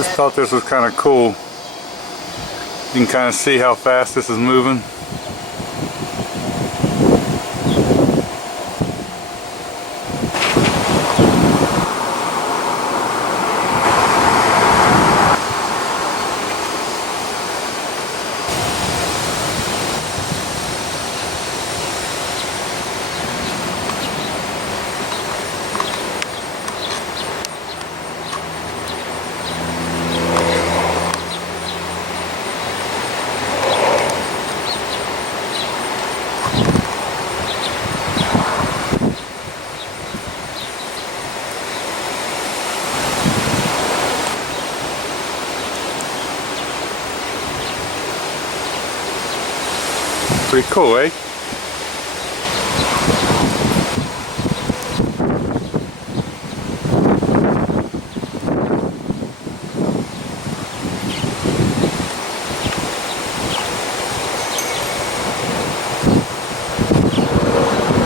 Just thought this was kind of cool. You can kind of see how fast this is moving. Pretty cool, eh?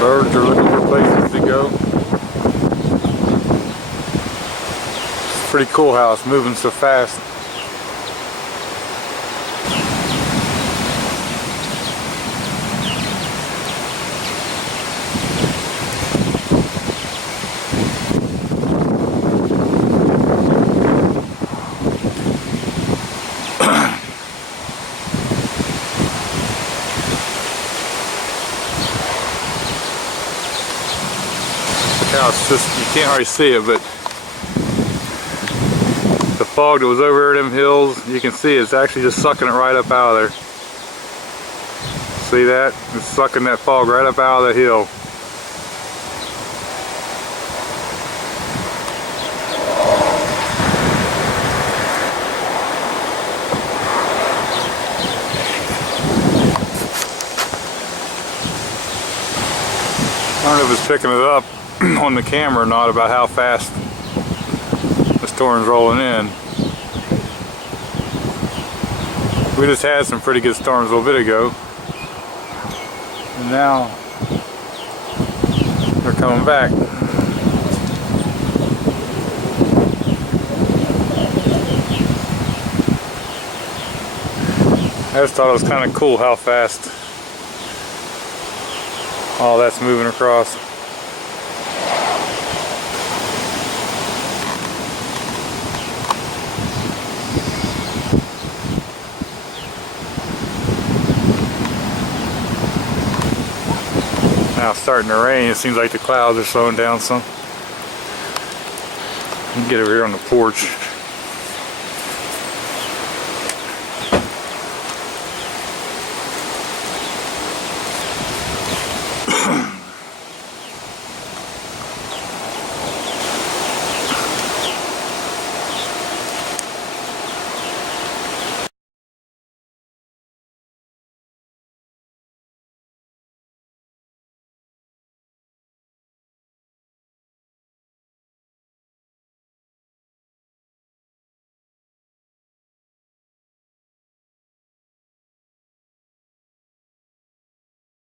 Birds are looking for places to go. It's pretty cool how it's moving so fast. Now it's just, you can't hardly see it, but the fog that was over them hills, you can see it's actually just sucking it right up out of there. See that? It's sucking that fog right up out of the hill. I don't know if it's picking it up on the camera or not about how fast the storm's rolling in. We just had some pretty good storms a little bit ago, and now they're coming back. I just thought it was kind of cool how fast all that's moving across. Now it's starting to rain. It seems like the clouds are slowing down some. You can get over here on the porch.